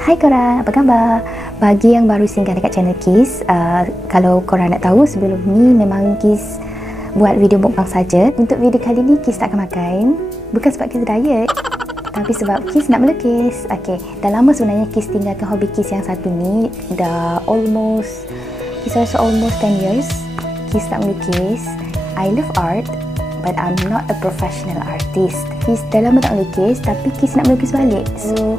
Hai korang, apa khabar? Bagi yang baru singgah dekat channel Qiss, kalau korang nak tahu, sebelum ni memang Qiss buat video mukbang saja. Untuk video kali ni Qiss tak akan makan. Bukan sebab Qiss diet, tapi sebab Qiss nak melukis. Dah lama sebenarnya Qiss tinggalkan hobi Qiss yang satu ni. Dah Qiss rasa almost 10 years Qiss tak melukis. I love art, but I'm not a professional artist. Qiss dah lama tak melukis, tapi Qiss nak melukis balik. So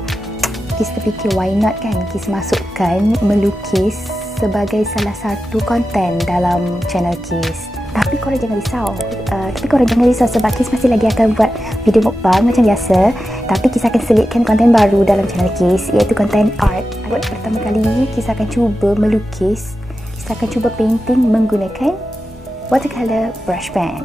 Qiss terfikir why not kan Qiss masukkan melukis sebagai salah satu konten dalam channel Qiss. Tapi korang jangan risau, sebab Qiss masih lagi akan buat video mukbang macam biasa. Tapi Qiss akan selitkan konten baru dalam channel Qiss, iaitu konten art. Buat pertama kalinya Qiss akan cuba melukis. Qiss akan cuba painting menggunakan Watercolor Brush Pen.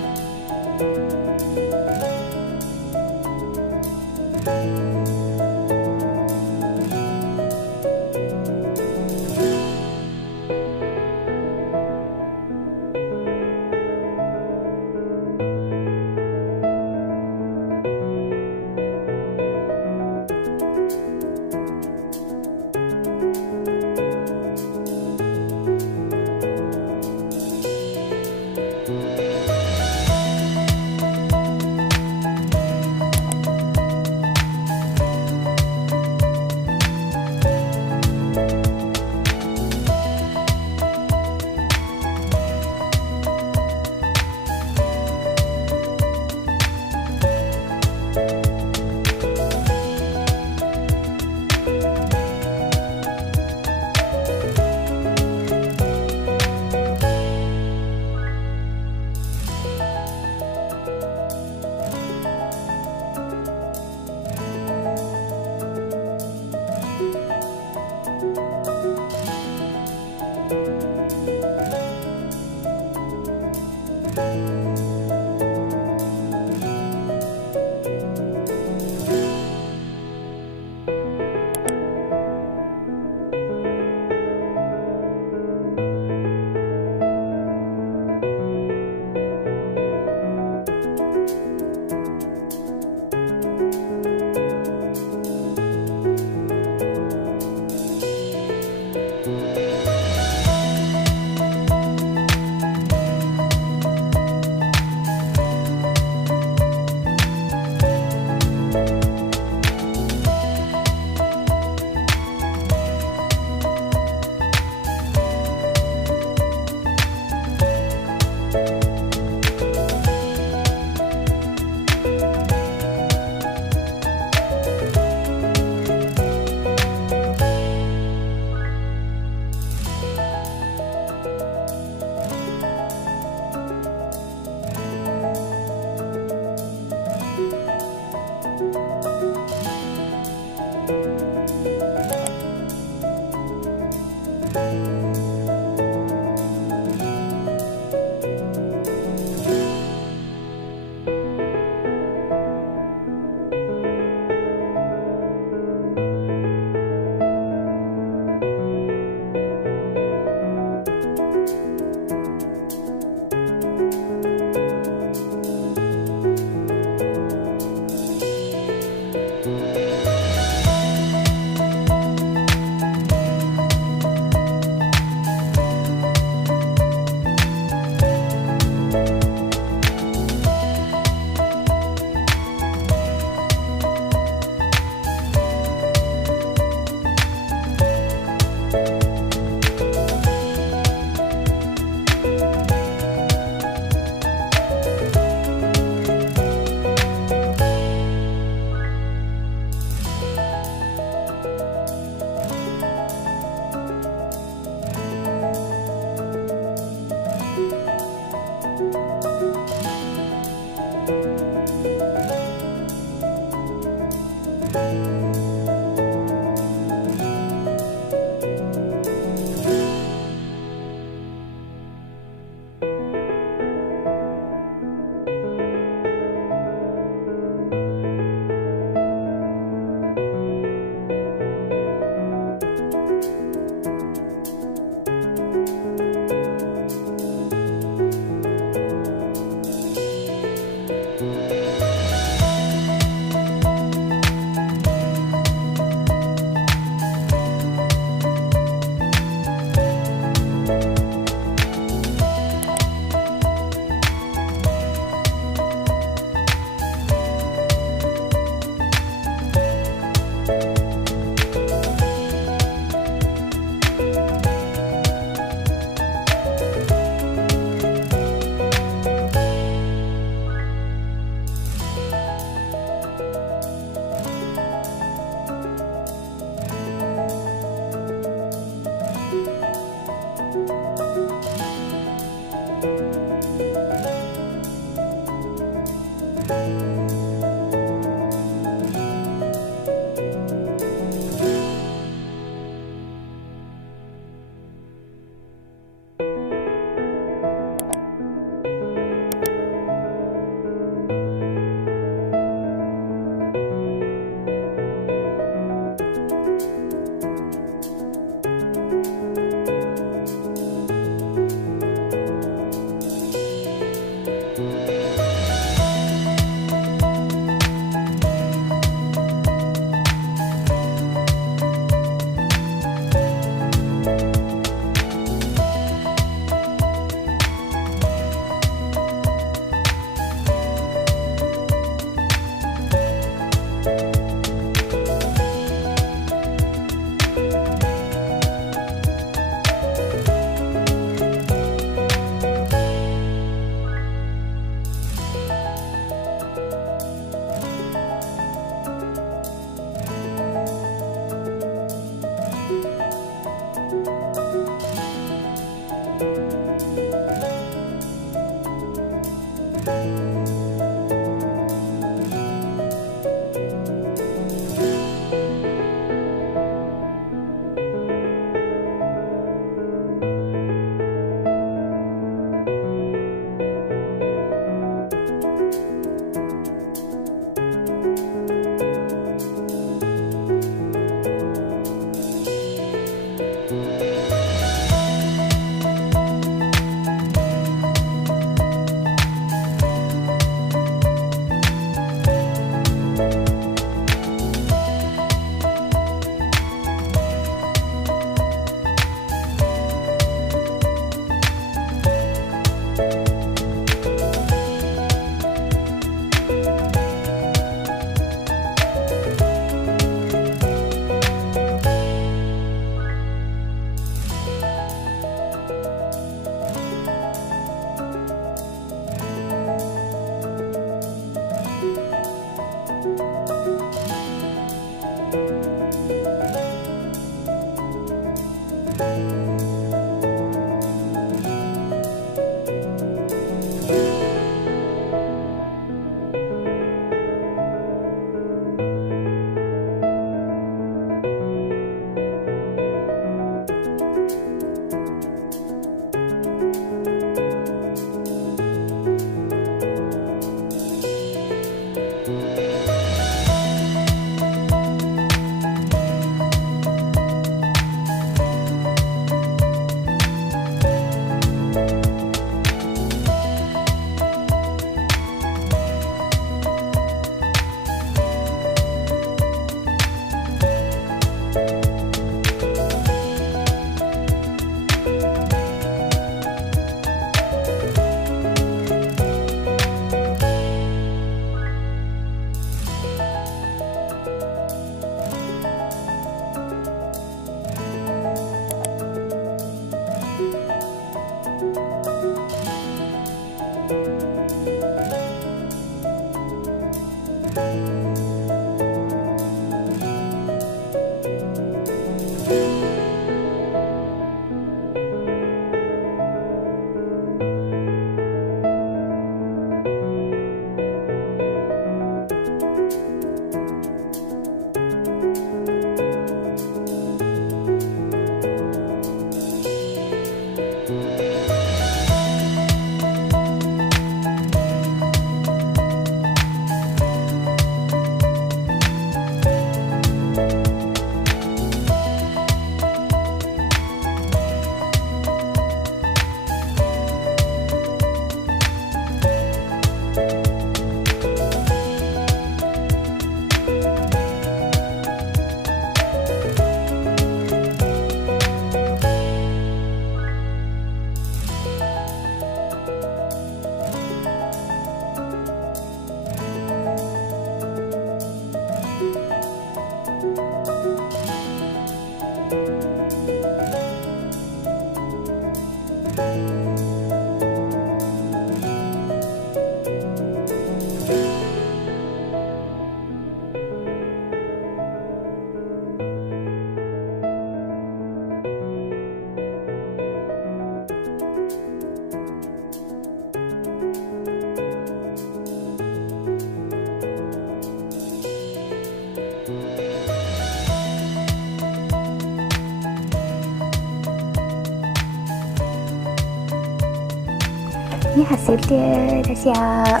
Ni hasil dia dah siap.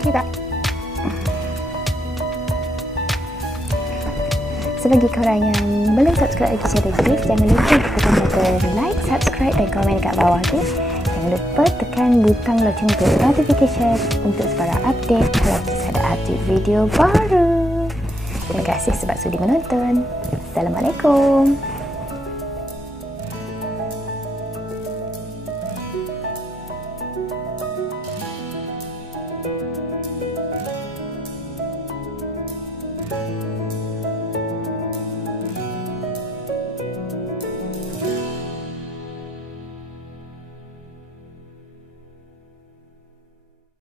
Okay tak? Sebagi korang yang belum subscribe lagi channel Qiss, jangan lupa tekan button like, subscribe dan komen dekat bawah, okay? Jangan lupa tekan butang loceng untuk notification untuk para update kalau Qiss ada update video baru. Terima kasih sebab sudi menonton. Assalamualaikum.